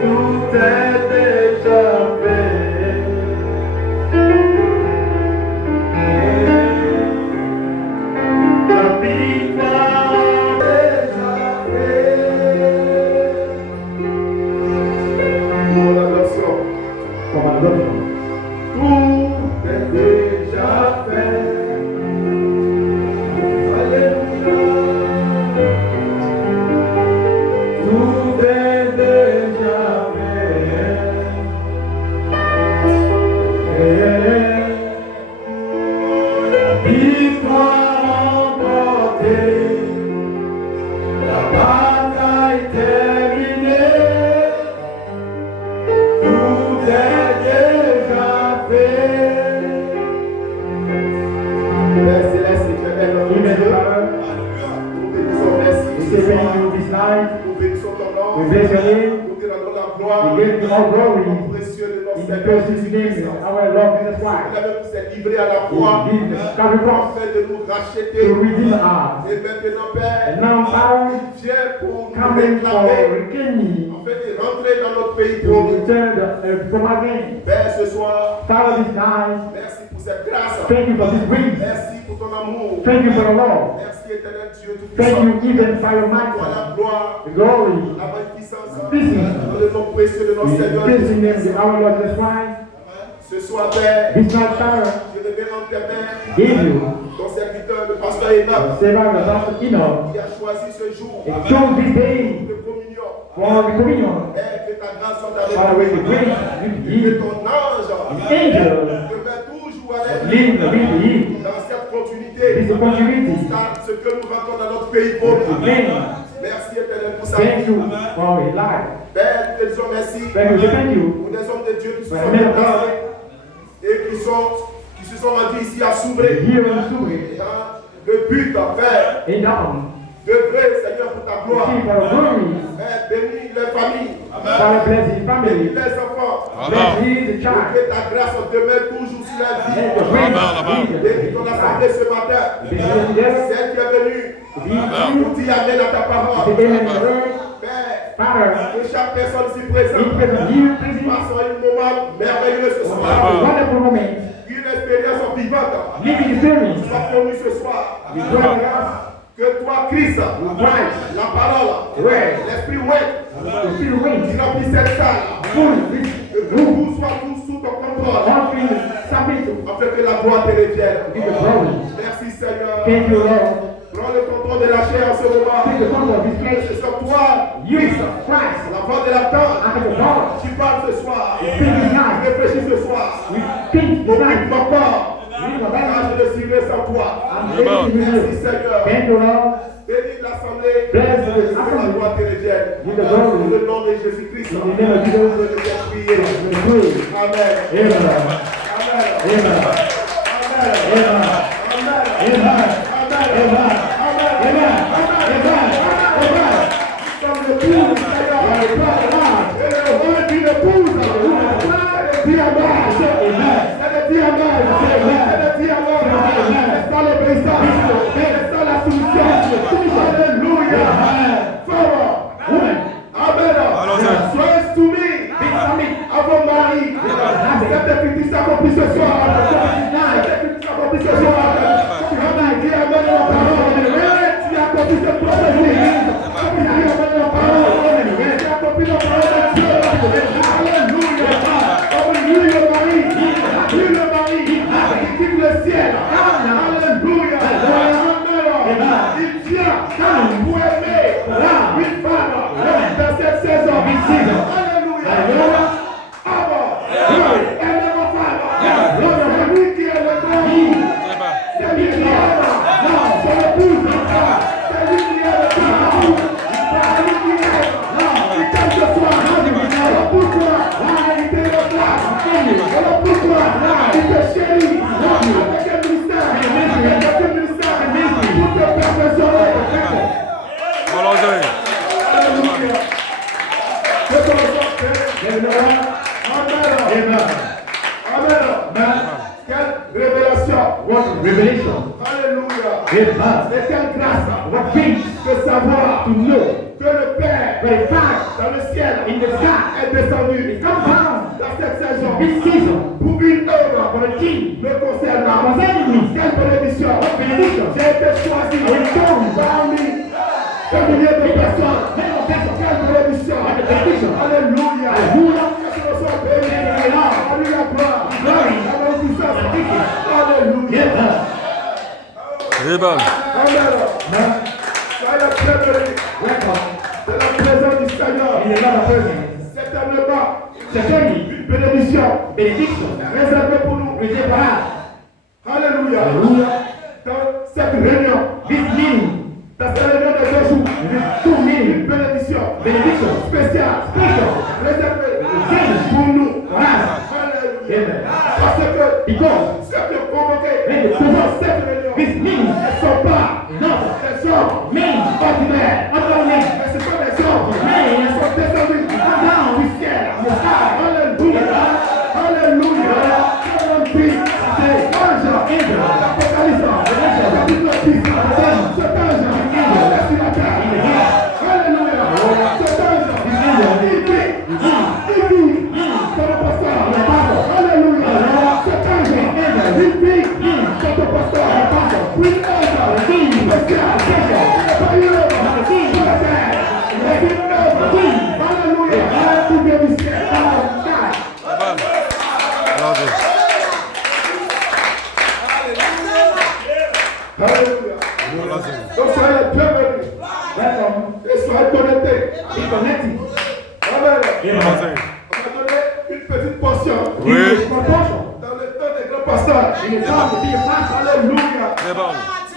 Tout est déjà fait. La victoire est déjà faite. Pour l'adoration. Pour l'adoration. Tout est déjà fait. Alléluia. Tout est déjà fait. Victoire remportée. La bataille terminée. Tout est déjà fait. Merci, merci, que belle notre Dieu. Nous bénissons, merci. Nous bénissons ton nom. Nous te rendons la gloire. Au précieux de notre Seigneur Jésus-Christ. Il avait s'est livré à la croix. Afin de nous racheter. Et maintenant, Père, il vient pour nous réclamer. Afin de rentrer dans notre pays promis. Père, ce soir, merci pour cette grâce. Merci pour ton amour. Merci, éternel Dieu. Thank you even for your Toi might, la gloire, the glory, la magnificence. this is Dans le nom précieux de notre Seigneur this is Jésus-Christ. our Lord Jesus Christ. Ce soir, Père, This night, Father, je remets en tes mains give you ton serviteur, le pasteur Enoch, Sarah, the Pastor Enoch, qui a choisi ce jour and chose this day de communion. for the communion. Père, que ta grâce soit Father, avec with the nous. grace, with Que you, ton ange angel, demeure toujours avec live nous with you, dans cette this continuité. opportunity. Car ce que nous rencontrons dans notre pays promis. Amen. Merci éternel pour sa Thank vie. you for his life. Père, nous te disons merci Thank you. pour des hommes de Dieu qui se For sont the men of déplacés God, et qui se sont rendus ici à Soubré. here in Suri, Le but, Père, in Down, d'œuvrer, Seigneur, pour ta gloire. for the glory, Père, bénis les familles, for the blessed bénis family, les enfants. bless the Que child, ta grâce demeure toujours sur la vie. and the grace of Bénis ton assemblée ce matin. Jesus. Celle qui est venue pour t'y amener dans ta parole. Père, Father, que chaque personne ici présente in present here, present, passe un moment merveilleux ce a soir. wonderful moment, Une expérience vivante living experience, soit connue ce soir. with God, Que toi, Christ, Christ, la parole, Word, l'esprit, ouais, the still qui wait, remplit cette salle. full, with Que tout soit tout sous ton contrôle. all things submitted, Afin que la gloire te revienne. give the glory. Merci Seigneur. Thank you, Lord. Prends le contrôle de la chair en ce moment. Take the control of this place. C'est sur toi, You, Christ, Christ, la voix de la tente. after the God, Tu parles ce soir. think Tu tonight, réfléchis ce soir. we think tonight, Mon corps, we the car Bible, je ne serai sans toi. I'm ready to Merci you. Seigneur. Thank you, Lord. Bénis l'assemblée. Bless the Que la assembly. gloire te revienne. Give the glory. Dans le nom de Jésus-Christ. In the name of Jesus, Je te prie. we pray. Amen. Amen. Amen. Amen. Amen. Amen. Amen. Amen. Comme le pouls, Seigneur. Et le roi d'une épouse. C'est le diamant. C'est le diamant. C'est le diamant. C'est ça l'obéissance. C'est ça la soumission. Alléluia. Femme. Amen. Soyez soumis à vos maris. Cette petite s'accomplit ce soir. Cette petite s'accomplit ce soir. Amen. Qui amène la parole. Tu accomplis cette prophétie. Qui amène la parole. Qui accomplit la parole de Dieu. Alléluia. Lui le mari. Lui le mari. Il quitte le ciel. Alléluia. Il vient pour aimer une femme dans cette saison. Alléluia. Elle est ma femme. C'est lui qui est le grand. C'est lui qui est son épouse. C'est lui qui est le grand. C'est lui qui est. Il t'aime ce soir. Alors pourquoi il te regarde? Alors pourquoi il te chérit? Avec un ministère. Avec un ministère. Pour te perfectionner. Alléluia. C'est ton nom. Amen. Amen. Quelle révélation. What revelation? Alléluia. Amen. Et quelle grâce. What peace? Que savoir to know que le Père that the Father dans le ciel in the sky est descendu is come down dans cette saison this season pour une œuvre for the king me concernant. concerning me. Quelle bénédiction! What benediction? J'ai été choisi parmi des milliers de personnes. Many of them Quelle bénédiction! benediction. Alléluia! Alléluia. Que ce soit béni. Alléluia, la gloire. Glory. La bénédiction. Alléluia. Amen. Amen. Soyez très bénis. Welcome C'est la présence du Seigneur. in the Lord of presence. Certainement, Certainly, une bénédiction benediction réservée pour nous. reserved for us. Alléluia. Hallelujah. Dans cette réunion, This meeting, dans cette réunion de 2 jours, this 2 meetings, une bénédiction benediction, spéciale, special, réservée pour nous. for us. Alléluia. Amen. Parce que Because ceux qui ont convoqué when the dans people, cette réunion, this meeting, ne sont pas not des hommes men, ordinaires, other men, mais ce sont des hommes qui sont descendus du ciel. Alléluia. Alléluia. Comme dit l'ange, l'Apocalypse, chapitre 10, cet ange est sur la terre. Alléluia. Cet ange, il vit comme le pasteur. Alléluia. Cet ange, il vit comme le pasteur. Oui, ange, spécial, pas une œuvre sur la terre, mais une œuvre. Alléluia. Pour bien du ciel. Amen. Bravo. Alléluia. Donc soyez bienvenus. welcome, Et soyez connectés. be connected. Amen. Amen. On va donner une petite portion Oui. This proportion, dans le temps des grands pasteurs. in the time to be a pastor. Alléluia. Amen.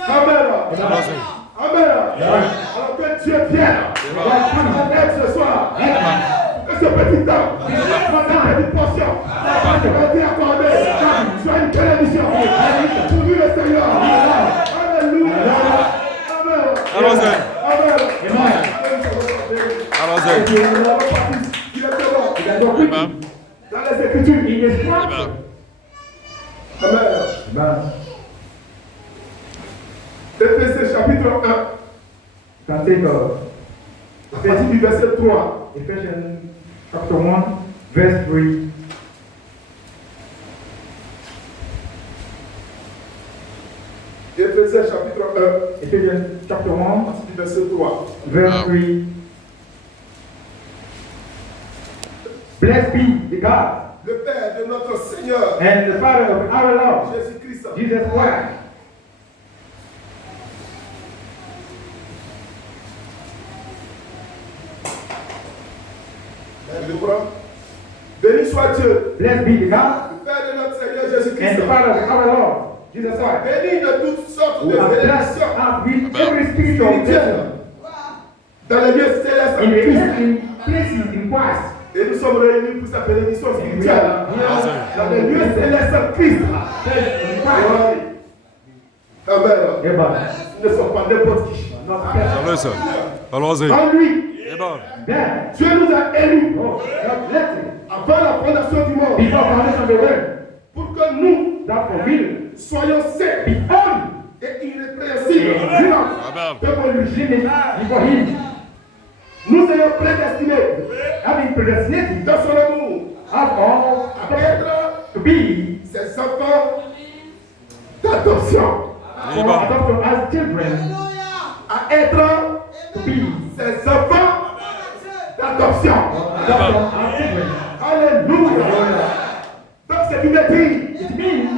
Amen. Bravo. Amen. Alors que Dieu vienne. On aide ce soir. Que ce petit temps, cette petite portion, va dire accordé. Soit une bénédiction. Pour lui le Seigneur. Alléluia. Amen. Allons-y. Amen. Allons-y. Il est bon. You can go quickly. Amen. Dans les Écritures. In the scripture. Amen. Amen. Amen. Éphésiens chapitre 1, You can take à partir du verset 3. Ephesians chapter 1, verse 3. Éphésiens chapitre 1, Ephesians chapter 1, à partir du verset 3. verse 3. Blessed be the God Le Père de notre Seigneur and the Father of our Lord Jésus-Christ, Jesus Christ. je prends. Béni soit Dieu, Blessed be the God le Père de notre Seigneur and Jésus-Christ, the Father of our Lord Jesus Christ. béni de toutes sortes Who de has blessed bénédictions us with every spiritual blessing dans les lieux célestes in en the Christ. heavenly places in Christ. Et nous sommes réunis pour sa bénédiction And we spirituelle are here dans les lieux célestes en Christ. in Christ. Oui. Amen. Amen. Ils ne sont pas n'importe qui. Not special. Allons-y, sir. Allons-y. En lui, Amen. Then, Dieu nous a élus oh, God blessed it avant la fondation du monde before foundation of the world. pour que nous That for real, soyons saints be holy, et irrépréhensibles Amen. devant lui. limit before Him, Nous ayons prédestinés having predestinated dans son amour us all à être to be ses enfants d'adoption, for adoption as children, à être to be ses enfants d'adoption. adoption as children. Alléluia. Donc c'est qui me dit, It means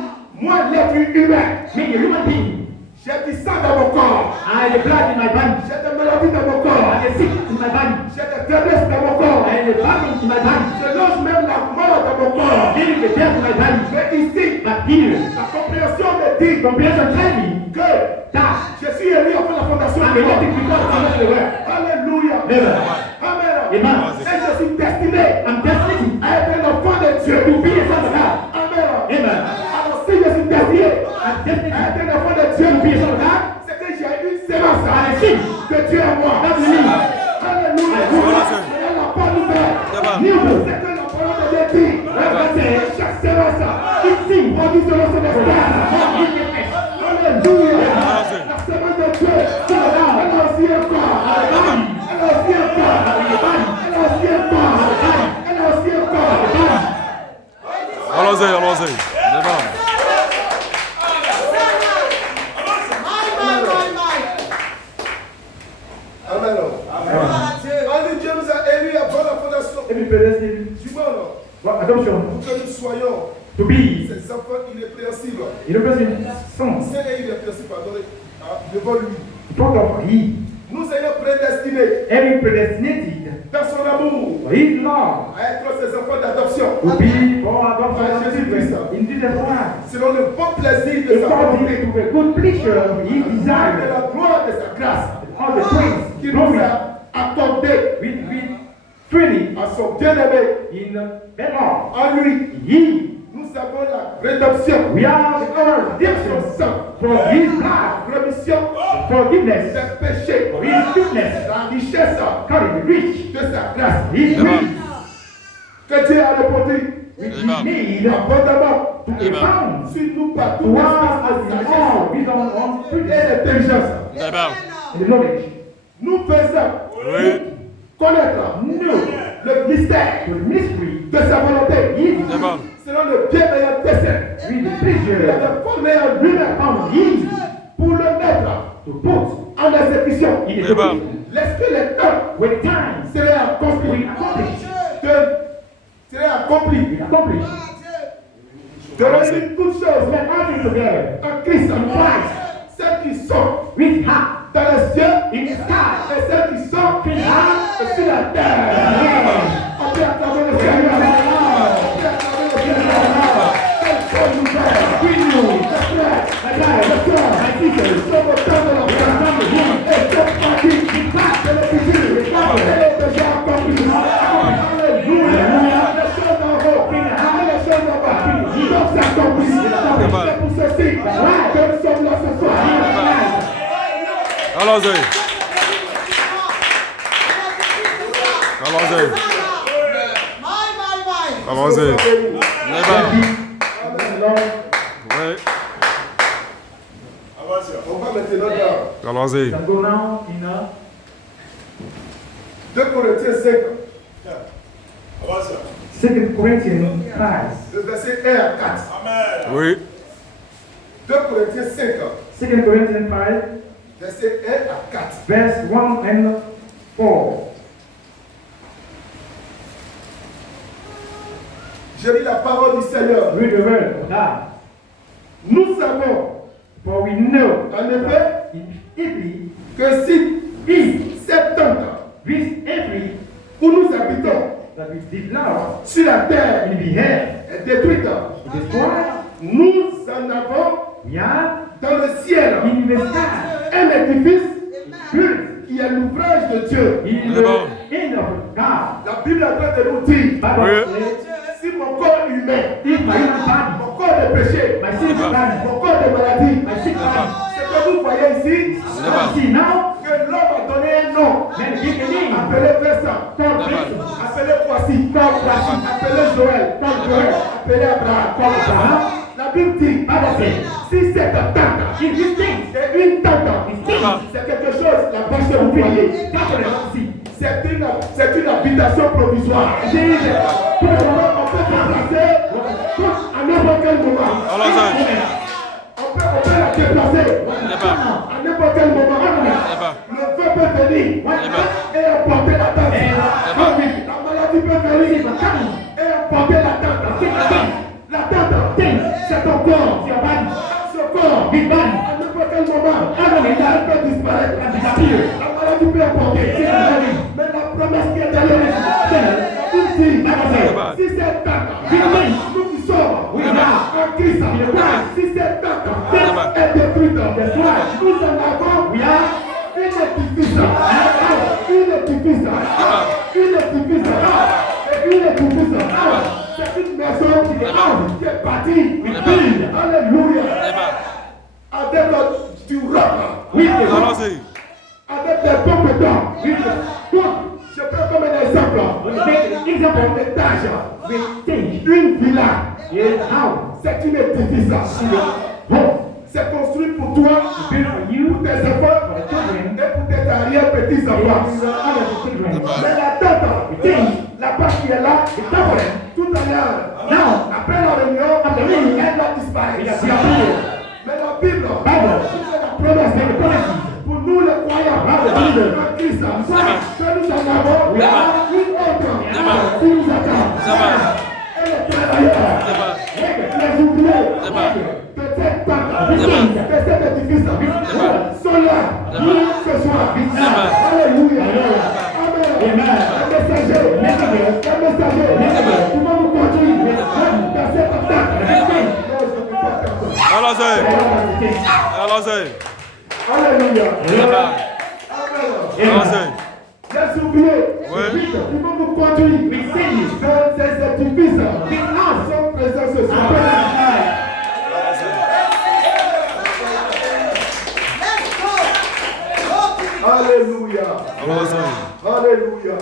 moi l'être humain, me, a human being, j'ai du sang dans mon corps, I have the blood in my body, j'ai des maladies dans mon corps, I have the sickness in my body, j'ai des faiblesses dans mon corps, I have the famine in my body, je lance même la mort dans mon corps. living the death in my body. Mais ici, But here, la compréhension me dit comprehension tell me que that je suis élu avant la fondation I'm du monde. elected because of foundation of the world. Alléluia. Amen. Amen. Amen. Et je suis destiné I'm destined à être un enfant de Dieu. to be a son of God. Amen. Amen. Alors si je suis destiné I'm destined à être un enfant de Dieu, to be a son of God. c'est que j'ai une sémence And I see de Dieu en moi. that's me. Alléluia. Et la bonne nouvelle, New c'est que la parole de Dieu dit que chaque sémence produit selon son esprit. Alléluia. La sémence de Dieu, elle a aussi un corps. Il représente son. C'est irrépressible, pardonnez, devant lui. In front of Him. Nous sommes prédestinés Every predestinated dans son amour for His love à être ses enfants d'adoption. to be for adoption of children in Jesus Christ. Selon le bon plaisir de sa volonté. According to the good pleasure of His De desire. la gloire de sa grâce. All the praise, Qu'il nous glory, a accordé with freely à son bien-aimé. in the Lord. En lui, Ye, nous avons la rédemption. we are our redemption for His blood, Rémission forgiveness, des péchés. for His goodness, La richesse carry rich, de sa grâce. His Amen. rich, Que Dieu a répondu which Amen. we need abondamment to Amen. abound sur nous par to tout us esprit in de sagesse all wisdom and et prudence d'intelligence. Amen. and the knowledge. Nous faisons Oui. connaître Know le mystère the mystery de sa volonté. Amen. Selon le bienveillant dessein with the qu'il pleasure avait formé en lui-même of Him pour le mettre to put en exécution. in the Amen. execution. Lorsque les temps With time, seraient accomplis, we accomplish, que serait accompli, we accomplish. de réunir toutes choses Let all things together en Christ, en Christ, celles qui sont with heart dans les cieux in the sky. et celles qui sont sur la terre. On peut acclamer le Seigneur. On peut acclamer le Seigneur. Quelle bonne nouvelle. We know Les frères, my God, les sœurs, my sisters, nous sommes au temps de la grâce. Et cette partie qui passe de l'écriture, elle est déjà accomplie. Alléluia. Les choses en haut et les choses en bas, donc c'est accompli. C'est pour ceci que nous sommes là ce soir. Allons-y. Allons-y. Allons-y. Amen. Oui. On va maintenant dans Allons-y. can go now in 2 Corinthiens 5, 2 Corinthians 5. le verset 1 à 4. Oui. 2 Corinthiens 5, 2 Corinthians 5, verset 1 à 4. verse 1 and 4. Je lis la parole du Seigneur. Read the word of God. Nous savons, For we know en effet, if que si cette tente this every où nous habitons that we did now sur la terre in the air est détruite, destroyed, nous en avons we are dans le ciel in the sky. un édifice Built qui est l'ouvrage de Dieu. in the end of God. La Bible est en train de nous dire, Bible Oui. says, si mon corps humain, if my human body, mon corps de péché, my sinful body, mon corps de maladie, my sick body, ce que vous voyez ici, see now, que l'homme a donné un nom, then give the name, appelé Vincent, called Vincent, appelé Kwasi, appelé Joël, appelé Abraham. called Abraham. La Bible dit, Bible says, si cette tente if these things, c'est une tente, c'est quelque chose, la bâche que vous voyez, c'est une habitation provisoire. On peut déplacer à n'importe quel moment. Allons-y. On peut la déplacer à n'importe quel moment. Le feu peut venir et emporter la tente. La maladie peut venir et emporter la tente. La tente, c'est ton corps. Ce corps, à n'importe quel moment, elle peut disparaître. La maladie peut emporter. Mais la promesse qui est derrière la Bible dit, si cette tente, nous qui sommes en Christ, si cette tente est détruite, nous en avons une édifice, c'est une maison qui est bâtie, alléluia, avec du roc, Allons-y. avec des pompes d'or. Je prends comme un exemple, un étage, une villa, c'est une édifice. C'est construit pour toi, pour tes enfants et pour tes arrière-petits-enfants. Mais la tente, la part qui est là, tout à l'heure, après la réunion, elle va disparaître. Mais la Bible, c'est la promesse pour nous les croyants en Christ, que nous en avons une autre qui nous attend. Et les travailleurs, les ouvriers de cette de cet édifice sont là ce soir. Alléluia. Amen. Un messager qui va nous conduire dans cette attaque. Allons-y. Allons-y. Alléluia. Allons-y. Laisse oublier. Oui. Ils vont nous conduire dans ces édifices qui sont présents ce soir. Alléluia. Alléluia.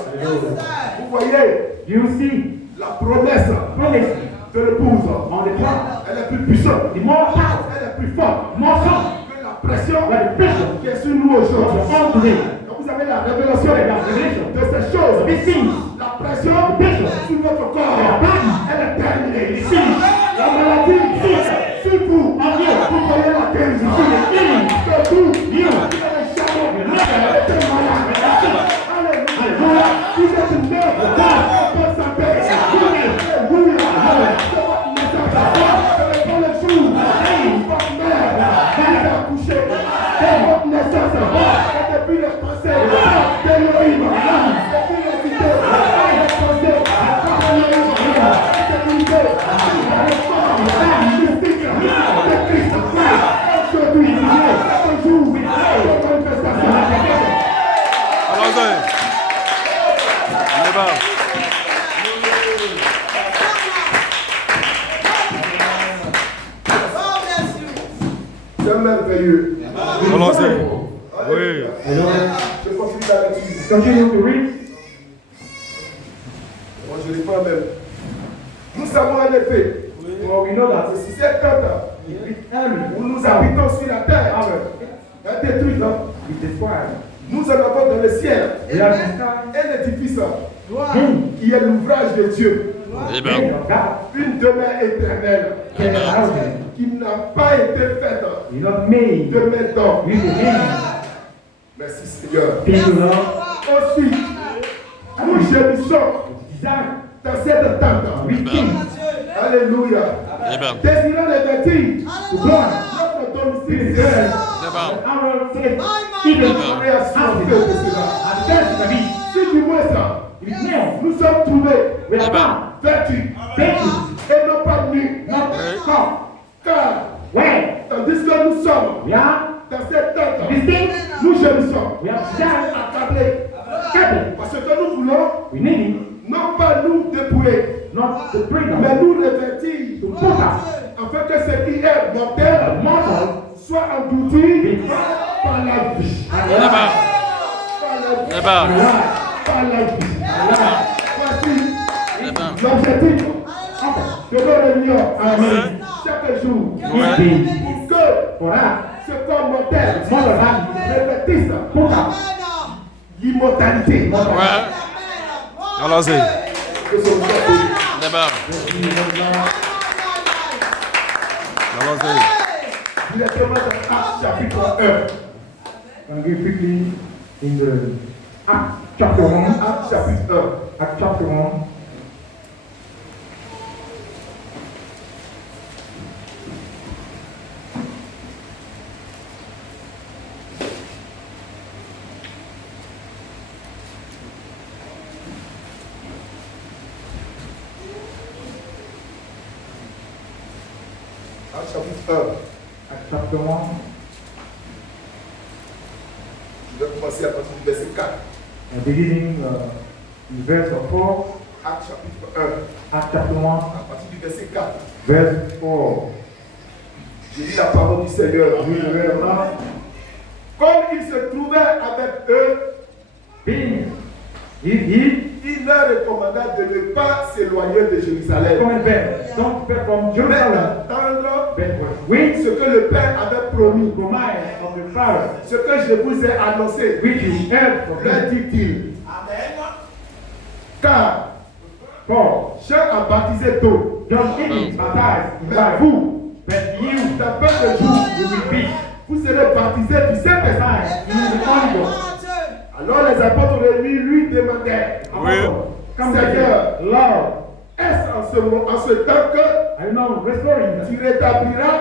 Vous voyez, You see, la promesse promise de l'épouse, on the cross. elle est plus puissante, The more power, elle est plus forte more strong. que la pression Like the pressure qui est sur nous aujourd'hui. all today. Quand vous avez la révélation de ces choses, These things, la pression sur votre corps, elle est terminée. La maladie sur vous, vous voyez la guérison. Que vous, vous avez été malade. Alléluia. Vous êtes une mère de bonne santé. Alléluia. C'est votre message. C'est pour le jour. Votre mère qui a accouché. C'est votre naissance. Et depuis le passé d'Élohim. Depuis les idées. Le passé d'Élohim. Sécurité. La réforme. Mystique. De Christ. Aujourd'hui, toujours, votre manifestation. Allons-y. On est bas. C'est merveilleux. Allons-y. Oui. Je continue la lecture. continue to read. Moi, je l'ai pas même. Nous savons en effet, For we know that si cette tente où nous habitons sur la terre est détruite, with the fire, nous en avons dans le ciel we have the sky, un édifice him, qui est l'ouvrage de Dieu, made Amen. of God, une demeure éternelle can house him. qui n'a pas été faite He's not made de maintenant. with the hand. Merci Seigneur. Thank you, Lord. Ensuite, nous gémissons Desire, dans cette tente. we king, Alléluia. Amen. Désirant les vertir to God, notre domicile Yes. céleste. Amen. our safe, even Création de cela. at first the beast, Si du moins ça, with nails, nous sommes trouvés with a bar, vêtus vêtus, et non pas nus. not cup, Car, where tandis que nous sommes we are, dans cette tente, these things, nous gémissons, we have desire, accablés. cattle, Parce que nous voulons we need it, non pas nous dépouiller, not to bring mais them, nous revêtir, to put us, afin que ce qui est mortel mortal, soit englouti par la vie. Amen. Par la vie. Amen. Par la vie. Voici l'objectif de nos réunions. Amen. Chaque jour. Ouais. Pour que for that, ce corps mortel mortal, revêtisse put us, l'immortalité. Ouais. Allons-y. Que ce soit Amen. Allons-y. directement dans Actes chapitre 1. and go quickly in the Acts chapter 1, Actes chapitre 1. Acts chapter 1, Actes chapitre 1. Acts chapter 1, Je vais commencer à partir du verset 4. beginning in verse 4, Actes chapitre 1. Acts chapter 1, À partir du verset 4. verse 4. Je lis la parole du Seigneur. We read now, Comme il se trouvait avec eux, being he il leur recommanda de ne pas s'éloigner de Jérusalem, coming back, don't depart from mais Jerusalem, d'attendre but wait ce que le Père avait promis, promise of the Father, ce que je vous ai annoncé, which you heard from leur him. dit-il. Car For Jean a baptisé d'eau, John is baptized in mais water, vous, but you dans peu de jours, you will be vous serez baptisés du Saint-Esprit. baptized in the Holy Ghost. Alors les apôtres réunis lui demandèrent, Oui. Come Seigneur, to Lord, est-ce en ce temps que I know restoring tu rétabliras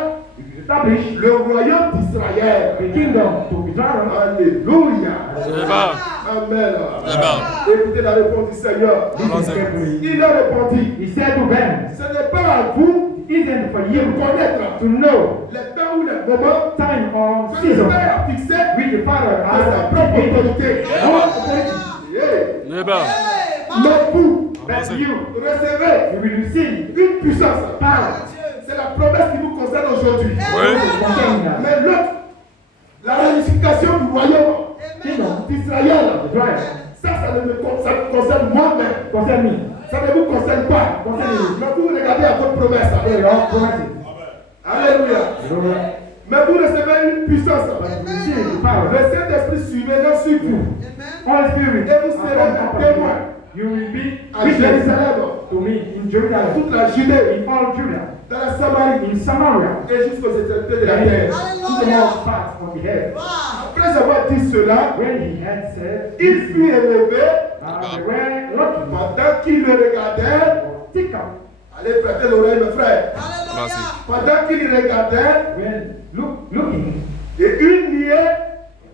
establish le royaume d'Israël. the kingdom to Israel. Alléluia. Amen. Amen. Amen. Écoutez la réponse du Seigneur. Listen carefully. Il a répondu, He said to them, ce n'est pas à vous it isn't for de you connaître to know les temps ou les moments time or que le season Père a fixé which the Father à sa has propre made. autorité. Our authority. Yeah. Amen. Mais vous But you recevez will receive une puissance. power. C'est la promesse qui vous concerne aujourd'hui. Oui. Concerning us. Mais l'autre, la réunification du royaume Kingdom, d'Israël, Israel, ça ne me concerne moi-même. concern me. Ça ne vous concerne pas. Mais vous regardez à votre promesse. They are all promises. Alléluia. Hallelujah. Mais vous recevez une puissance. But you receive the power. Le Saint-Esprit surveillant sur vous. Holy Spirit, Et vous serez un témoin you will be à witness Jérusalem, to me in dans Jerusalem, toute la Judée, in all Judah, dans la Samarie in Samaria, et jusqu'aux extrémités de la and terre. to the most parts of the earth. Après avoir dit cela, When he had said, il fut élevé they were looking pendant qu'il le regardait. for tick up. Allez prêter l'oreille, mes frères. Merci. Pendant qu'il regardait, When looking, et une nuée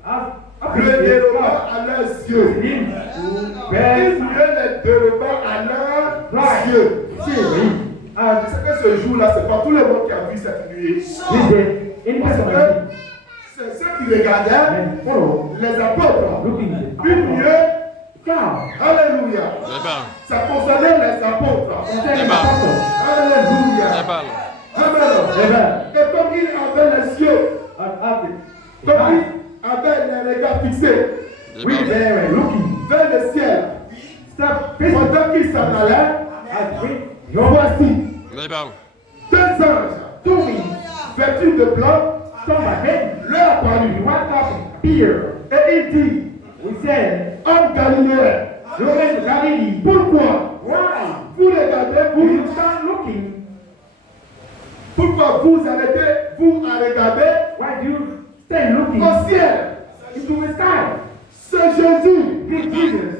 as le déroba à leurs yeux. him who Une bears nuée les déroba à leurs yeux. seeing as C'est que ce jour-là, c'est pas tout le monde qui a vu cette nuée. this day, any Parce person que c'est ceux qui regardaient and follow, les apôtres. looking Une nuée, come, alléluia. Amen. Ça concernait les apôtres. concerning the Amen. apostle, Alléluia. Amen. Amen. Amen. Et comme il avait les yeux, comme as il avait les regards fixés we Amen. they were looking, vers le ciel, stop facing pendant qu'il s'en allait, as we your voici Amen. deux anges, to me, vêtus de blanc, come again, leur apparut. what up here? Et il dit, We said, homme galiléen, you went to Galilee. pourquoi Why? vous regardez, You vous, start looking. pourquoi vous arrêtez-vous à regarder Why do you stay looking au ciel? into the sky? C'est Jésus This Jesus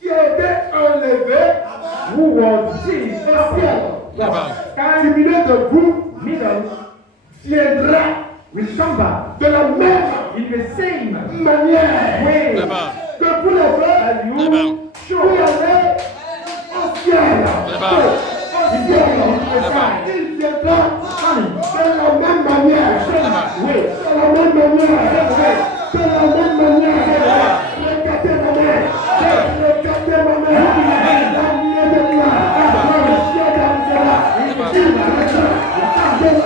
qui a été enlevé who was seen au ciel. the Qui sky milieu de vous middle viendra will come back de la même in the same manière way Amen. que vous l'avez, as Amen. you vous show l'avez au ciel. Amen. Au ciel. Il viendra de la même manière. way. De la même manière. De la même manière. Regardez ma main. Regardez ma main. La lumière de gloire. Le ciel d'Angela. Il viendra de la même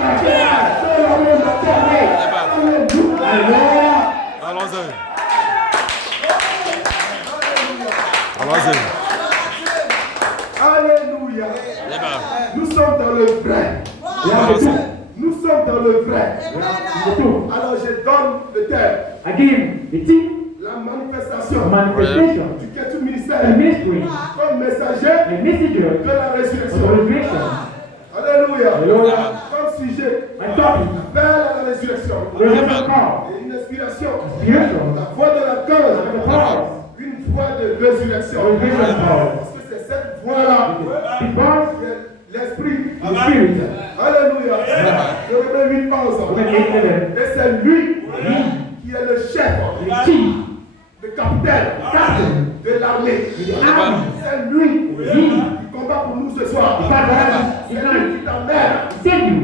manière. De la même manière. Alléluia. Allons-y. Allons-y. Alléluia. Amen. Nous sommes dans le vrai. Allons-y. Nous sommes dans le vrai. The two. Alors je donne le thème. I give the team La manifestation manifestation, du quête a ministère mystery, comme messager a messenger de la of the résurrection. resurrection. Alléluia. Hallelujah. Comme sujet, And topic, appel à la résurrection. resurrection call, Et une inspiration. spiritual, La voix de la cause. the power, Une voix de résurrection. resurrection call, Parce que c'est cette voix-là because qui est l'esprit. the spirit, Alléluia. Je remets 8 when pauses. it is Et c'est lui qui est le chef, the chief, le capitaine captain, de l'armée. the army, C'est lui qui combat pour nous ce soir. the father, C'est is lui not qui t'amène send you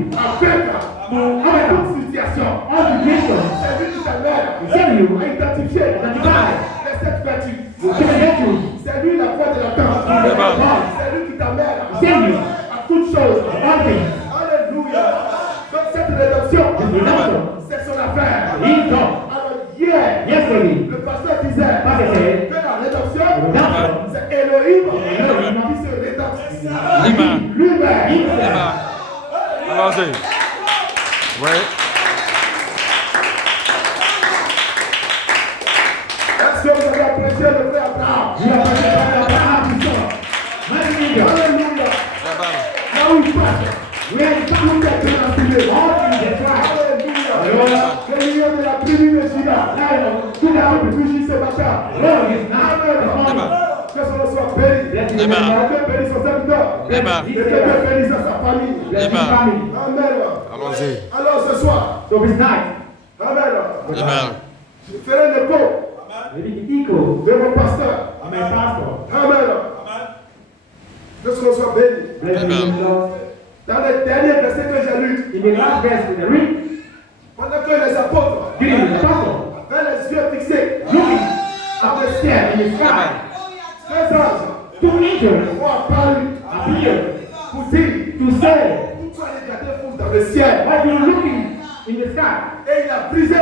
avec toute situation. all situation, C'est lui qui t'amène send you, à identifier identify, les 7 vertus. to get you, C'est lui la voix de la terre. C'est lui qui t'amène send you, à toutes choses. all things, Alléluia. Donc cette rédemption, redemption, c'est son affaire. he come, Alors hier, yesterday, le pasteur disait Pasteur disait, que la rédemption, redemption, c'est Elohim Elohim qui se rédempte Amen. lui-même. Amen. Allons-y. Oui. Est-ce que vous avez apprécié le frère Abraham? you are present by Abraham, his son, mighty leader, Alléluia. Amen. Là où il passe, where he tout come, est bien empilé. all things are tried, Alléluia. Le milieu de la tribu de Juda. Tout le monde bouge ce matin. Lord is not Amen. Que son nom soit béni. Let him Amen. Que Dieu bénisse son serviteur. Amen. Et que Dieu bénisse sa famille. Let his Amen. family, Amen. Allons-y. Alors ce soir, So this night, Amen. Amen. Je ferai l'écho maybe the echo de mon pasteur. of my pastor. Amen. Que ce soit béni. Bless Amen. you, Lord. Dans les derniers versets que j'ai lus, In the last verse in the read, pendant que les apôtres giving the apostle, avaient les yeux fixés looking at the sky in the sky, deux anges two angels ont apparu appeared pour dire to say, pourquoi regardez-vous dans le ciel? why you looking in the sky? Et il a brisé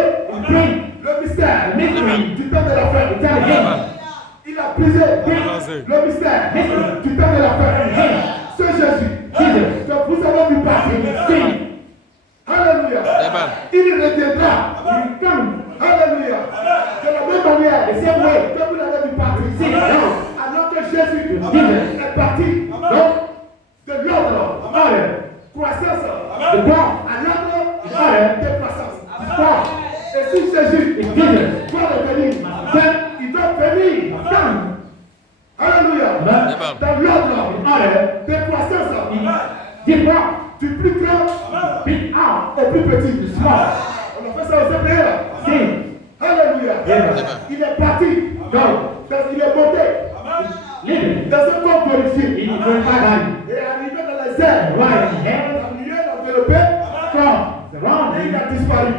Bring le mystère the mystery du temps de la fin. to tell him. Il a brisé le mystère du temps de la fin. Ce Jésus que vous avez vu partir, alléluia, Amen. il reviendra, He come, alléluia, de la même manière, the same way, que vous l'avez vu partir, alors que Jésus est parti de l'ordre, croissance, the God, à l'ordre de croissance. God, Et si Jésus is Jesus. doit revenir, il doit venir, Come, alléluia, Amen. dans l'ordre de croissance, give God, du plus grand big out, au plus petit. small, On a fait ça au CPR. sing, Alléluia. Amen. Il est parti. go, Il est monté living, dans un corps glorifié. in the glorified body, Et arrivé dans les airs. right in heaven, La lumière l'a enveloppé from, surround et il him, a disparu. and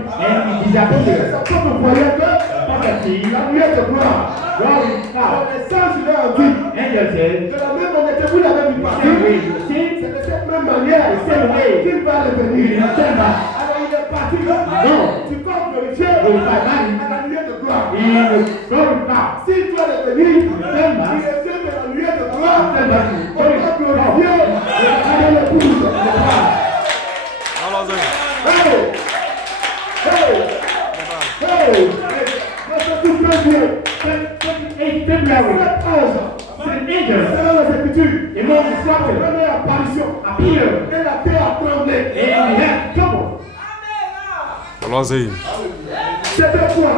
he Les disappeared. apôtres voyaient que Prophecy, la lumière de gloire. glory, Alors God, les anges lui ont dit, angel said, de la même manière que vous l'avez vu partir, same way, you see, c'est de cette même manière qu'il va he revenir. will turn back, Alors il est parti du corps glorifié glorified body, à la lumière de gloire. in the glory cloud, S'il doit revenir, il revient de la lumière de gloire turn back to au corps glorifié avec l'épouse. Allons-y. Hey! Hey! Hey! Notre tout premier, 28 February, cet ange, an angel, selon les Écritures, the Lord instructed, première apparition, appeared, et la terre a tremblé. and he had trouble. Allons-y. C'était quoi?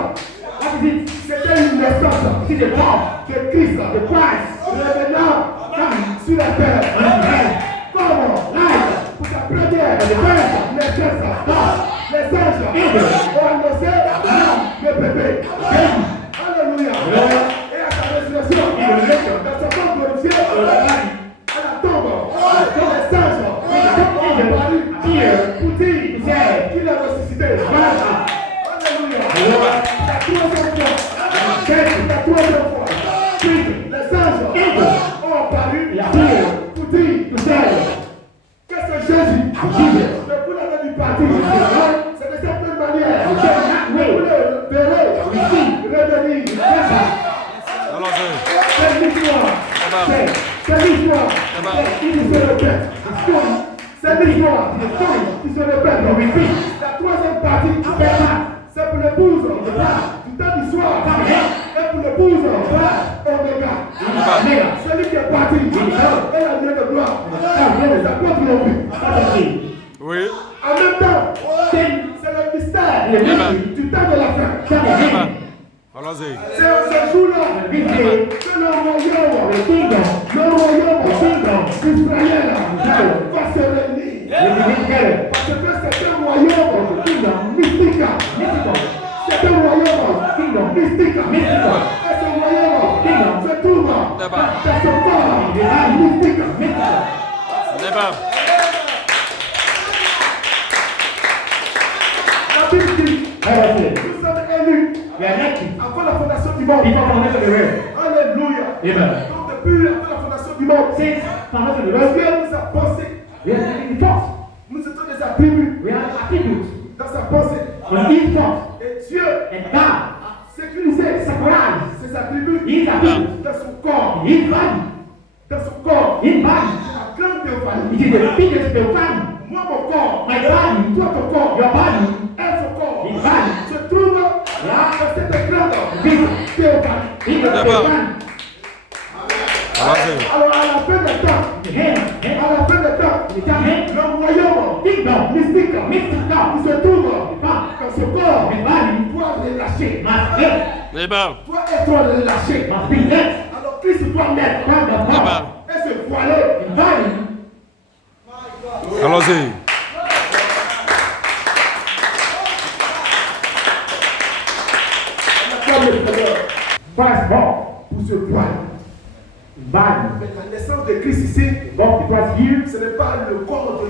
What is it? C'était une naissance See the birth, de Christ, the Christ, revenant sur la terre. on the earth, Comment? life, Pour sa première naissance, les anges ont annoncé le bébé. Alléluia. Et à sa résurrection, dans sa forme glorifiée, à la tombe, les anges ont apparu pour dire qu'il a ressuscité. Alléluia. La troisième fois, les anges ont apparu pour dire que c'est Jésus. Mais vous l'avez vu partir. C'est de cette même manière. Vous le verrez revenir. Allons-y. C'est l'histoire. C'est l'histoire. Qui se répète. C'est l'histoire qui se répète. La troisième partie, c'est pour l'épouse du temps du soir. Et pour l'épouse, Oméga. Celui qui est parti et la lumière de gloire. Les apôtres l'ont vu. Oui. En même temps, c'est le mystère du temps de la fin. Amen. Allons-y. C'est ce jour-là que le royaume d'Israël va se réunir. Parce que c'est un royaume mystique. C'est un royaume mystique. Et ce royaume se trouve dans ce corps mystique. Amen. La Bible dit, nous sommes élus we are elected avant la fondation du monde. before the foundation of the world. Alléluia. Amen. Donc depuis avant la fondation du monde, Since foundation of the Dieu world, nous a pensé, we are in force. nous étions des attributs We are attributes dans sa pensée. on each force. Et Dieu And God a sécurisé sacralized ses attributs his attributes, dans son corps. his body, Dans son corps. his body. La grande théophanie. It is the biggest théophany. Moi, mon corps, My body, toi, ton corps, your body, et son corps, his body, se trouve dans cette grande big, théophanie. in the théophany. Allons-y. Alors, à la fin des temps, The hand, à la fin des temps, the hand, le royaume kingdom, mystique mystic God, qui se trouve God, dans ce corps his body doit relâcher, must live, Amen. doit être relâché. must be dead. Alors, Christ doit naître From the God, et se voiler. his body, Allons-y. Comme le Seigneur. Christ born. Pour se voiler. Body. Mais la naissance de Christ ici, Born to Christ here. ce n'est pas le corps de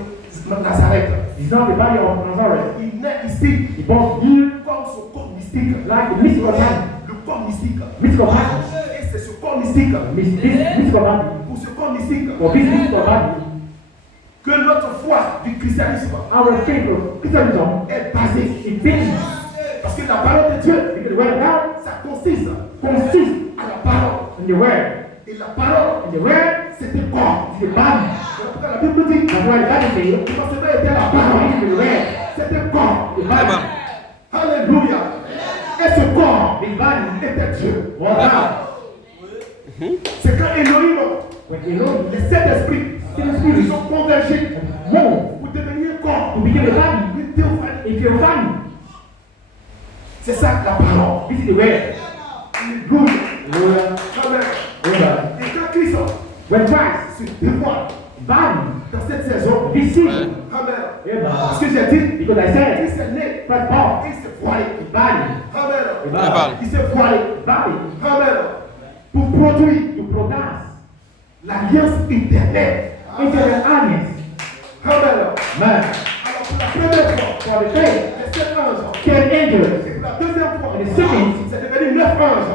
Nazareth. It's not the body of Nazareth. Il naît ici He born here comme son corps mystique. like the mystical body. Le corps mystique. Mystical body. Et c'est ce corps mystique, Mystical body. pour ce corps mystique, For this mystical body, que notre foi du christianisme our faith of Christianism est basée. is based Parce que la parole de Dieu, because the word of God ça consiste consists à la parole. in the word. Et la parole, And the word c'est un corps. is the body. En tout cas, la Bible dit, That's why the Bible says, le commencement était la power parole. is the word. C'est un corps. The body. Alléluia. Et ce corps This body était Dieu. was God. C'est quand Elohim, When Elohim, les sept esprits, the ils Spirit, sont convergés move pour devenir corps. to become a body. Une théophanie. If you're a body, C'est ça la parole. this is the word. Alléluia. Hallelujah. Amen. Hallelujah. Et quand Christ When Christ, se dévoile body, dans cette saison, this season, Amen. Amen. Parce que j'ai dit, Because I said, Christ est né, Christ born, il s'est voilé. body, Amen. Amen. Il s'est voilé. Body, Amen. Pour produire to produce l'alliance éternelle. into the alliance. Amen. Man, Alors pour la première fois, for the faith, les sept anges. 10 angels, Et pour la deuxième fois, And the second, c'est devenu 9 anges.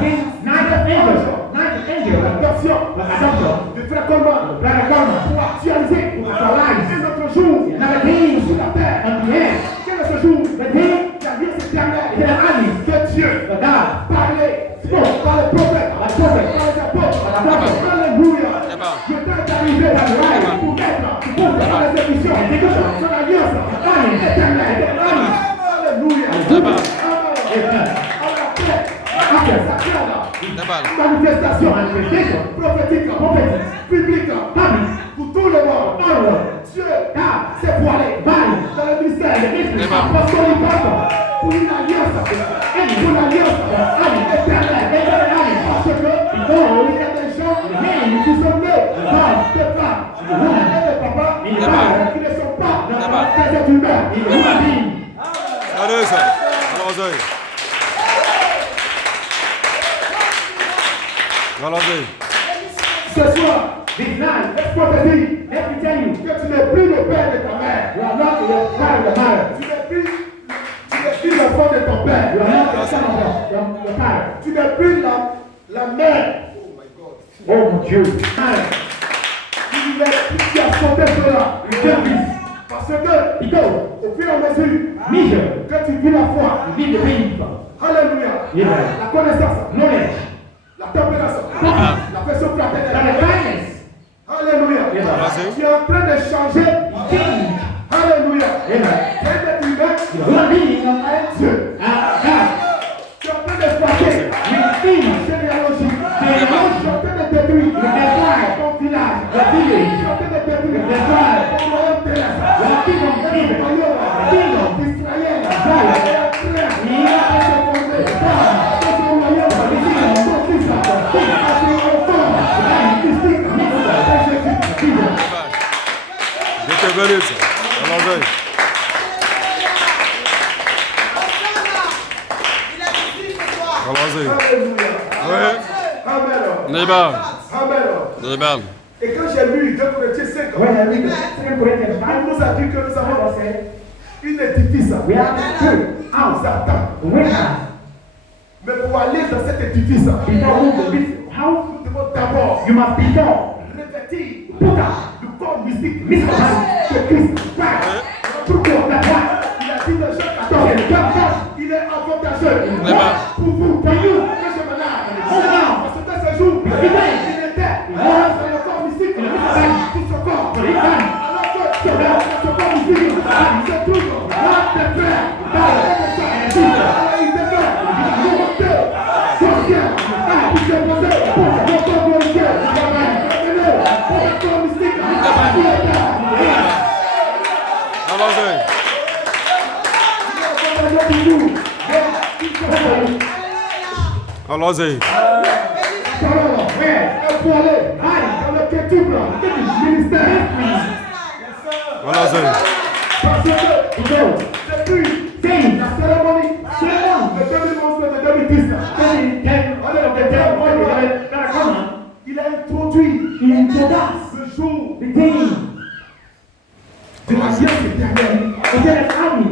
begin 9 angels, 9 angels, L'adoption adoption, de Frère Coleman brother Coleman, pour actualiser pour actualize un autre jour another day sur la terre. on the earth. Quel est ce jour? The day L'alliance is éternelle the alliance de Dieu. of God. Parlé, Spoke par les prophètes, by prophets, par les apôtres. Par les apôtres. Alléluia. Amen. Je t'ai arrivé dans le rail pour mettre dans les émissions son alliance éternelle. Alléluia. Amen. Amen. À la paix, après sacrée, manifestation manifestation, prophétique, publique, pour tout le monde. all world, Dieu s'est voilé dans le ministère apostolique pour une alliance, pour l'alliance éternelle. Parce que il y a des gens qui sont nés de femmes et de papas qui ne sont pas des êtres humains. human being. Allez, ça. Allons-y. Allons-y. Ce soir, This night, laisse-moi te dire let me tell you, que tu n'es plus le père de ta mère. you are not the child of the mother. Tu n'es plus l'enfant de ton père. You are not the son of your father. Tu n'es plus la mère. Oh mon Dieu. Tu as sauté cela. Parce que, Because, au fur et à mesure measure, que tu vis la foi, you need the faith, alléluia, Yeah. la connaissance, knowledge, la tempérance, l'affection and the fraternelle, kindness, alléluia, Vas-y. tu es en train de changer, change, alléluia, Amen. d'un être humain human being, à un Dieu. God, Tu es en train de frapper with la généalogie. Tu es genealogy, en train de détruire destroy ton village. the village, Tu es en train de détruire destroy ton royaume terrestre. the kingdom of Le David, royaume the kingdom d'Israël. Israël. Et après, il a été fondé. C'est son royaume, son fils, a été enfant, mystique, de Jésus. Je te bénis, ça. Allons-y. Allons-y. Alléluia. Oui. Amen. Amen. Amen. Amen. Et quand j'ai lu 2 Corinthiens 5, When I read the 2 Corinthians 5, il nous a dit que nous avons une édifice we have two qui nous house, attend. winners, Mais pour aller dans cet édifice, before we go this house, nous devons d'abord you must before revêtir put up le corps mystique Mystique. de Christ. Pourquoi? that one. Il a dit dans Jean So 14, in John 4, il est avantageux Amen. pour vous, for you, que je me lave. hold on, Parce que dans ce jour, il était dans le corps mystique pour ce corps. for this man, Alors que ce corps mystique se trouve dans tes frères, dans les frères et les sœurs. Alors il était monté sur le ciel. Il s'est posé pour le corps glorifié. Ramenez pour le corps mystique sur la terre. Allons-y. Allons-y. Allons-y. Parce que depuis la cérémonie de 2011 et de adventiste. Il a introduit le jour de l'alliance éternelle. Il a rendu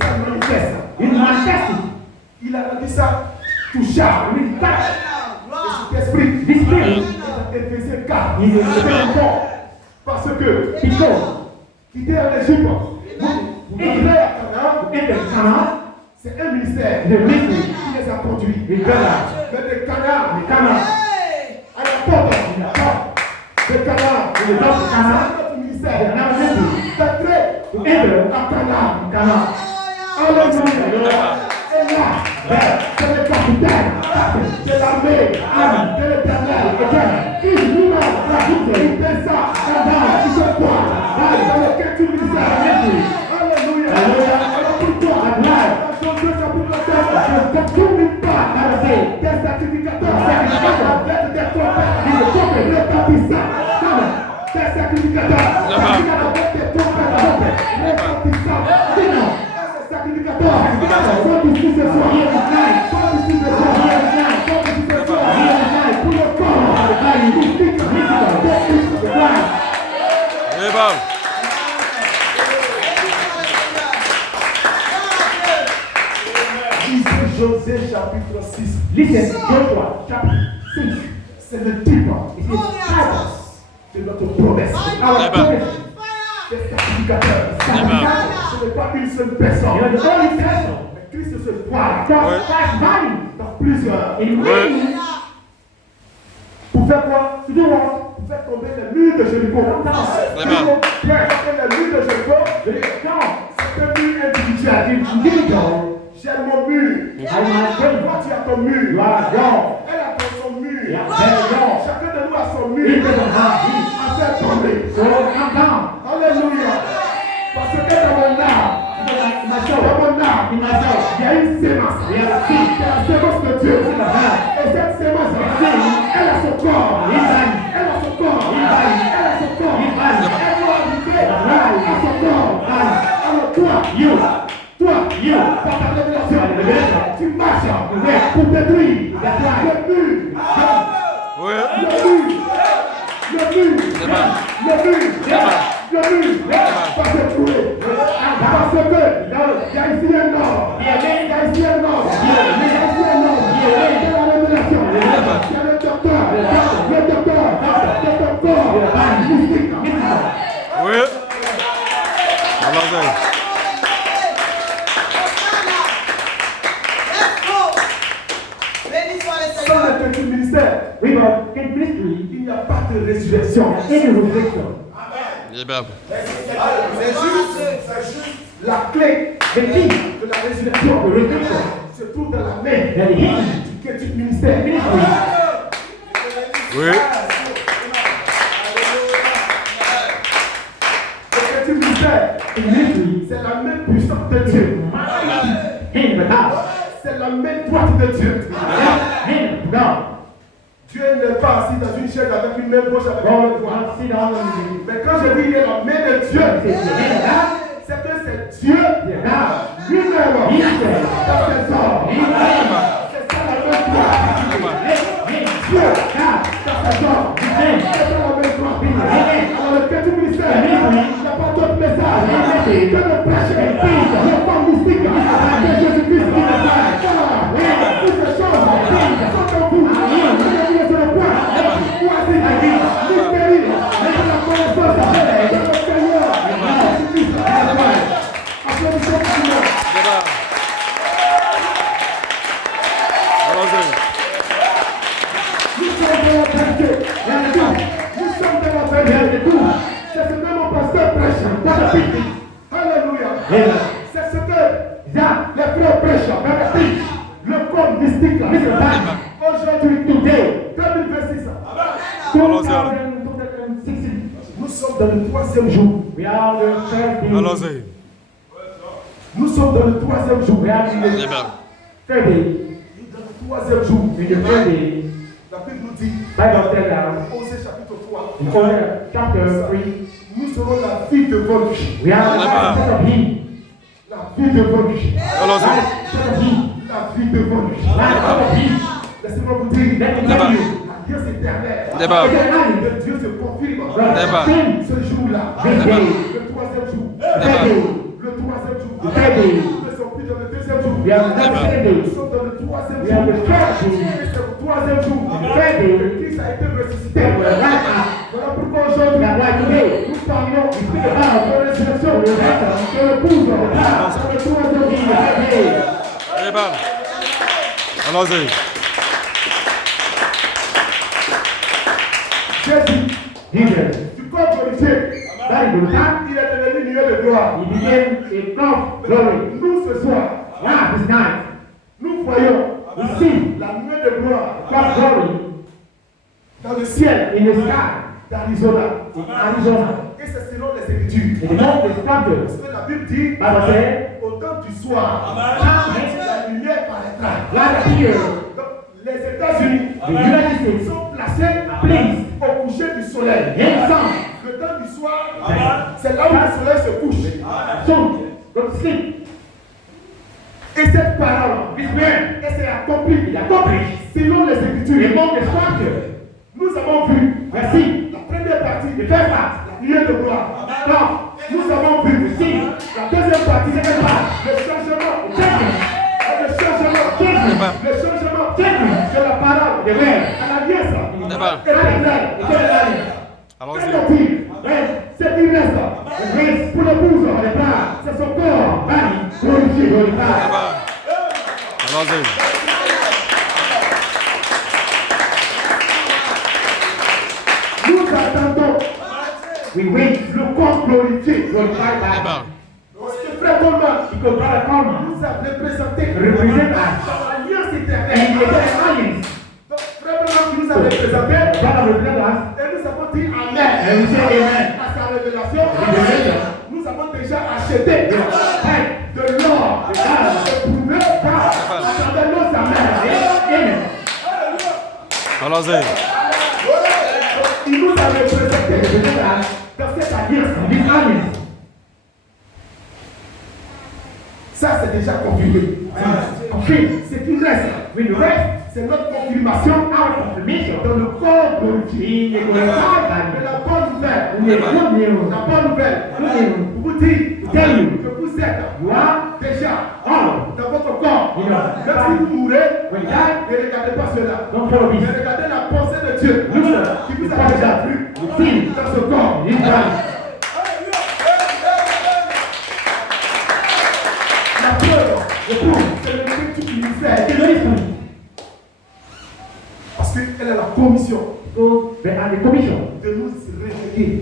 ça manifeste. Il a rendu ça touchable. L'esprit. Éphésiens 4. Parce que quitter en Égypte, entrer à Canaan, c'est un ministère qui les a conduits. Mais de Canaan à la porte de Canaan, c'est notre ministère d'entrer à Canaan. Alléluia. Et là, c'est le capitaine de l'armée de l'Éternel. Il nous il descend il se croit dans lequel tu ministères. Alléluia. Pourquoi ne t'oublie pas des sacrificateurs avec des trompettes, répartissants. Des sacrificateurs avec des trompettes, répartissants. Des sacrificateurs sont ici ce soir. Pour le corps. Josué chapitre 6. Listen, Joshua chapter 6. C'est le type de notre promesse. Our promise. Des sacrificateurs. Ce n'est pas une seule personne. You are the only person. Mais Christ se voit dans plusieurs. Pour faire quoi? To do what? Pour faire tomber les murs de Jéricho. Pour faire tomber les murs de Jéricho, c'est un mur individuel. J'ai mon mur. Toi, tu as ton mur. Elle a son mur. Chacun de nous a son mur. À faire tomber. Alléluia. Parce que dans mon âme, il y a une sémence. C'est la sémence de Dieu. Et cette sémence, elle a son corps. Elle a son corps. Elle doit arriver à son corps. Alors toi, par ta révélation, tu marches pour détruire le mur. Parce que il y a ici un ordre. Il y a ici un ordre. Il y a la révélation. Il y a le docteur de ton corps mystique. Oui. Alors, Sans le petit ministère, il n'y a pas de résurrection. C'est juste la clé de la résurrection. Se trouve dans la main du petit ministère. oui. Le petit ministère, c'est la main puissante de Dieu. C'est la main droite de Dieu. Dieu n'est pas assis dans une chaise avec une main gauche avec une main droite. Mais quand je dis il est la main de Dieu, c'est que c'est Dieu lui-même dans ses ordres. C'est ça la main droite. Dieu dans ses ordres. C'est ça la main droite. Alors le petit ministère, il n'y a pas d'autre message que de prêcher le corps mystique de Jésus-Christ qui le fait. Voilà, toutes ces choses sont en vous. C'est ce que mon pasteur prêche. Alléluia. C'est ce que les frères prêchent. Le corps mystique. Aujourd'hui, today, 2026. Nous sommes dans le 3e jour. Allons-y. Nous sommes dans le 3e jour. Amen. Dans le 3e jour. La Bible nous dit, Osée chapitre 3, nous serons la vie de votre vie. La vie de votre vie. Allons-y. La la vie devant lui. Laissez-moi vous dire, Dieu s'éternel. Le Dieu se confirme. Ce jour-là, le troisième jour. Le troisième jour. Nous ne sommes plus dans le deuxième jour. Nous sommes dans le troisième jour. C'est le troisième jour. Le Christ a été ressuscité. Voilà pourquoi aujourd'hui, nous parlons de la résurrection, de l'épouse, de le troisième jour. Allons-y. Jésus, du corps glorifié, il est devenu lieu de gloire. Nous ce soir, nous voyons ici la nuée de gloire dans le ciel d'Arizona. Et c'est selon les Écritures. Parce que la Bible dit, au temps du soir, la lumière paraîtra. Donc, les États-Unis sont placés au coucher du soleil. Le temps du soir, c'est là où le soleil se couche. Et cette parole, elle s'est accomplie. Selon les Écritures. Nous avons vu, la première partie, la lumière de gloire. Nous avons vu, la deuxième partie, le changement de la parole à l'alliance. Allons-y. C'est qui reste pour l'épouse, c'est son corps glorifié. Allons-y. Nous attendons le corps glorifié. Parce que frère Coleman nous a représenté l'alliance éternelle. Donc frère Coleman nous a représenté et nous avons dit Amen à sa révélation. Nous avons déjà acheté de l'or éprouvé à travers nos amers. Allons-y. Il nous a représenté dans cette alliance. Ça, c'est déjà confirmé. Ce qui reste, c'est notre confirmation dans le corps glorifié. Mais la bonne nouvelle, pour vous dire que vous êtes déjà dans votre corps. Même si vous mourrez, ne regardez pas cela. Mais regardez la pensée de Dieu qui vous a déjà plu dans ce corps. La preuve, c'est le Christ qui nous fait. Parce qu'elle a la commission de nous réveiller.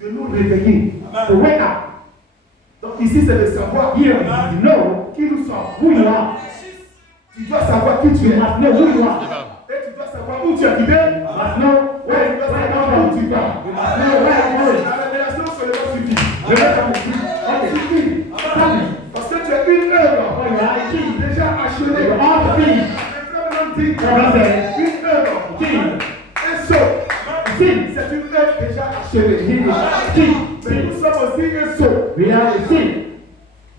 De nous réveiller. Donc ici c'est de savoir qui nous sommes. Tu dois savoir qui tu es. Et tu dois savoir où tu as quitté. Et tu dois savoir où tu vas. La révélation seulement suffit. Parce que tu as une œuvre déjà achevée. Une œuvre, un saut. C'est une œuvre déjà achevée. Mais nous sommes aussi un saut.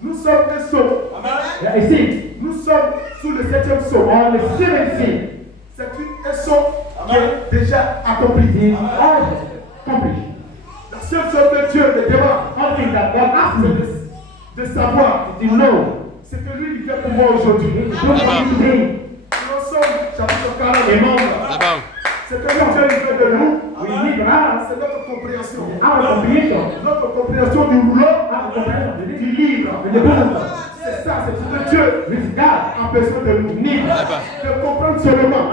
Nous sommes un saut. Nous sommes sous le 7e saut. C'est un saut qui est déjà accompli. La seule chose que Dieu me demande, de savoir, c'est que lui il fait pour moi aujourd'hui. Nous sommes chapitre 40 des membres. C'est que Dieu il fait de nous. C'est notre compréhension. Notre compréhension du rouleau, du livre. C'est ça, c'est ce que Dieu a besoin de nous. De comprendre seulement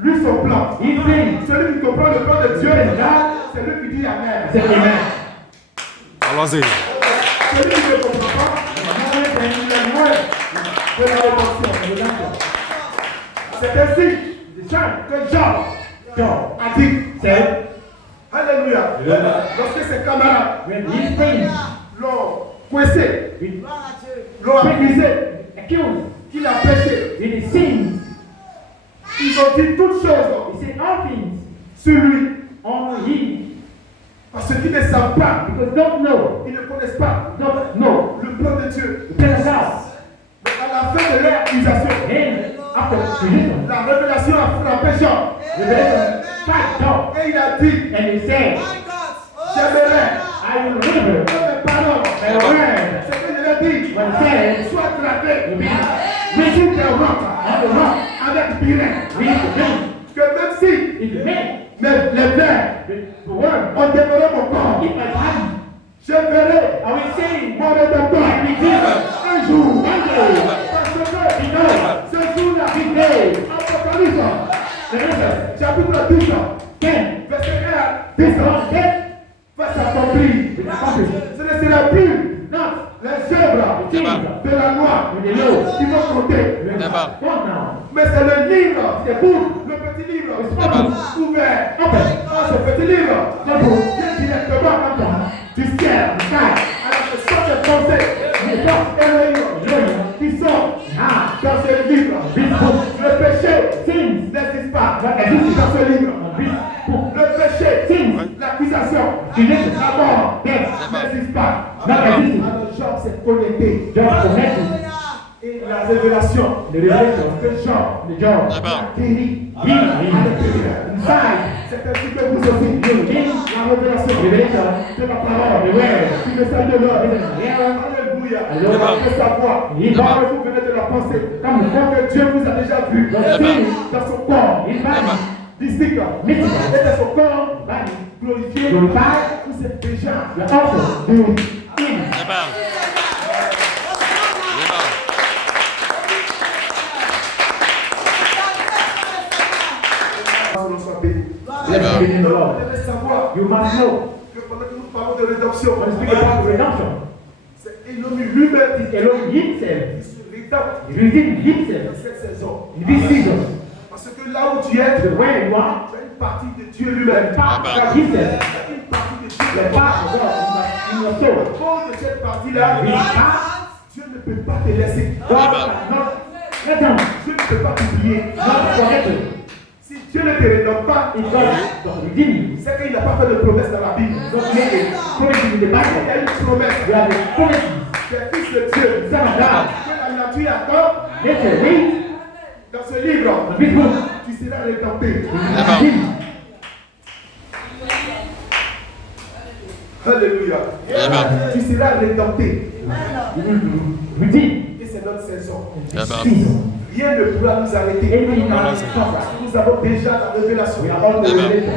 lui son plan. Celui qui comprend le plan de Dieu, c'est lui qui dit Amen. Allons-y. Celui qui ne comprend pas, de la rédemption. C'est ainsi que Jean a dit, alléluia, lorsque ses camarades l'ont coincé, l'ont accusé, qu'il a péché, ils ont dit toutes choses sur lui. Parce qu'ils ne savent pas, ils ne connaissent pas le plan de Dieu. Mais fin de leur accusation. After accusation, La révélation a frappé Jean. revelation fight John, Et il a dit, and he said, j'aimerais I will remember que mes paroles, my word. ce que je l'ai dit, When he said, soient gravées will be sur des rocs on the rock, avec birin. read the dream. Que même si If you make les vers the word, ont dévoré mon corps, if my body, je verrai I will say, mon rédempteur un jour. one day, Parce que ce jour-là, this day, Apocalypse, the rest, chapitre 10, 10, verset 1 à 10, this one, 10, va s'accomplir. Ce ne sera plus not les œuvres things de la loi with the law. qui vont compter. What now? Mais c'est le livre, The book le petit livre, open, ouvert. open, Ah, ce petit livre simple, vient directement du ciel. sky, Alors ce sont des pensées the thought, Elohim qui sont dans ce livre. this book, Le péché sins, n'existe pas What dans exists ce livre. this book, Le péché, sins, l'accusation, accusation, la mort death, n'existe pas. not existing, Alors Job s'est connecté. just connected, Et la révélation the revelation, de Jean the job, a guéri à l'intérieur. inside, C'est ainsi que vous aussi, la révélation revelation, de la parole, the word, qui me sert de l'heure. yeah, Alléluia. Alléluia. Après sa voix, Amen. quand vous venez de la penser, comme que Dieu vous a déjà vu Amen. dans son corps, his body, physique, mystical, et dans son corps body, glorifié, glorified, vous êtes déjà the also doing in, Nous sommes bénis. let's be in the Vous Lord. devez savoir You must know, que pendant que nous parlons de rédemption, when we speak about redemption, c'est Elohim lui-même it's Elohim himself, qui se rédempte he redeemed dans himself cette saison. in this season. Parce que là où tu es, The way you are, tu as une partie de Dieu lui-même. the part of God himself, Tu as une partie de Dieu the part of God in your soul. Au fond de cette partie-là, His part, Dieu ne peut pas te laisser. God cannot let down, Dieu ne peut pas t'oublier. not forget it. Si Dieu ne te rédempte pas, If God does redeem you, c'est qu'il n'a pas fait de promesse dans la Bible. God made a promise in the Il y Bible. a une promesse. You are the promises, Tu es fils de Dieu. son of God. Que la nature accorde Nature read dans ce livre. the big book. Tu seras rédempté. Redeemed. Alléluia. Tu seras rédempté. You will be redeemed. Et c'est notre saison. Season. Rien ne pourra nous arrêter. Anything can stop us. Nous avons déjà la révélation. We are all for revelation.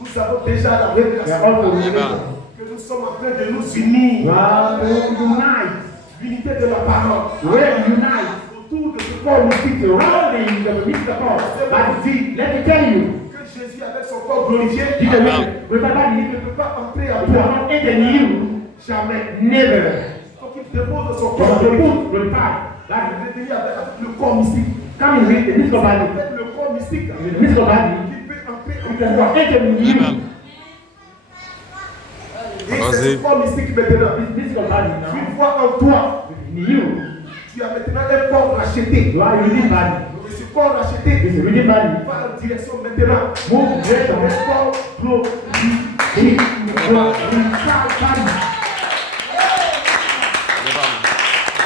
Nous avons déjà la We are révélation. all for revelation. Que nous sommes en train de nous unir. We are to unite. L'unité de la parole. We are unite. Autour de ce corps mystique. Surrounding the mystical. But let me tell you, Que Jésus avec son corps glorifié. Jesus, with my Il body, ne peut pas entrer en you toi. are not enter you. Jamais. Never. Donc il dépose son You corps are the glorifié. book glorified. Il Like, est venu avec le corps mystique. come and read the mystical body. Avec le corps mystique. With the mystical body, Il peut entrer you en can toi. enter in you. Et c'est ce corps mystique maintenant. This mystical body now, Une fois en toi, in you, tu as maintenant un corps racheté. you are a redeemed body. Et ce corps racheté It's a redeemed body. va en direction maintenant. Move in direction. Un corps glorifié.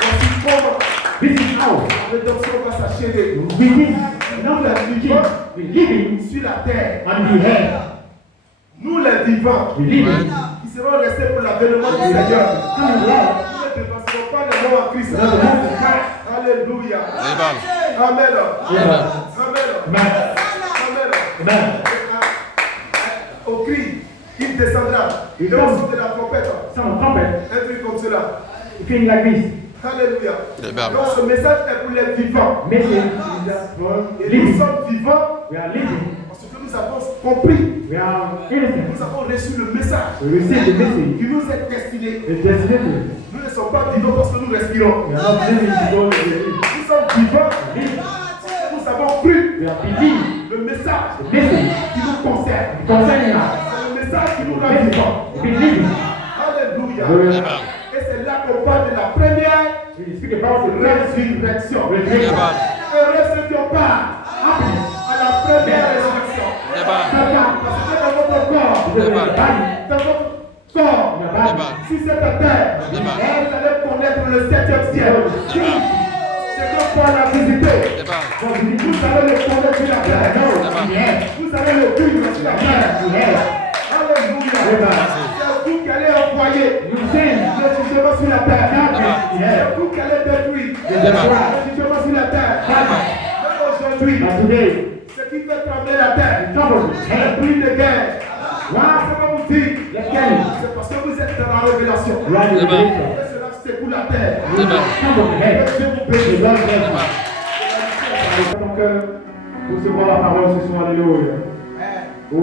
Voici comment This is how la rédemption va s'achever. we live. Now that we live, we living Sur la terre, on the head. nous les vivants, We living. qui seront restés pour l'avènement du Seigneur. Come and love. Nous ne dépasserons pas les morts en Christ. Now the Lord is Christ. Alléluia. Amen. Amen. Amen. Amen. Amen. Au cri, il descendra. Et au son de la trompette, Some trumpet, un truc comme cela. feeling like this. Alléluia. Amen. Donc ce message est pour les vivants. Message is just for Et nous living. sommes vivants We are living. parce que nous avons compris. We are innocent. Nous avons reçu le message We receive the message. qui nous est destiné. It's destiny. Nous ne sommes pas vivants parce que nous respirons. We are not living to go to the living. Nous sommes vivants. Nous avons cru We are believing le message the message qui nous concerne. concerning us. C'est le message qui nous rend vivants. Believing. Alléluia. Amen. Et c'est là qu'on parle de la première We speak about the résurrection. resurrection. Heureux ceux qui ont part à la première résurrection. Parce que dans votre corps, The body. dans votre corps, The body. si c'est ta terre, vous allez connaître le septième ciel. C'est que pas la visiter. Amen. Vous allez le connaître sur la terre. Vous allez le vivre sur la terre. Alléluia. C'est vous qui allez envoyer le jugement sur la terre. C'est vous qui allez détruire le jugement sur la terre. Même aujourd'hui, ce qui fait trembler la terre, le bruit de guerre. Voilà ce que vous dites. C'est parce que vous êtes dans la révélation. Et cela secoue la terre. Je vous bénis. Donc, recevoir la parole ce soir, alléluia. Oh,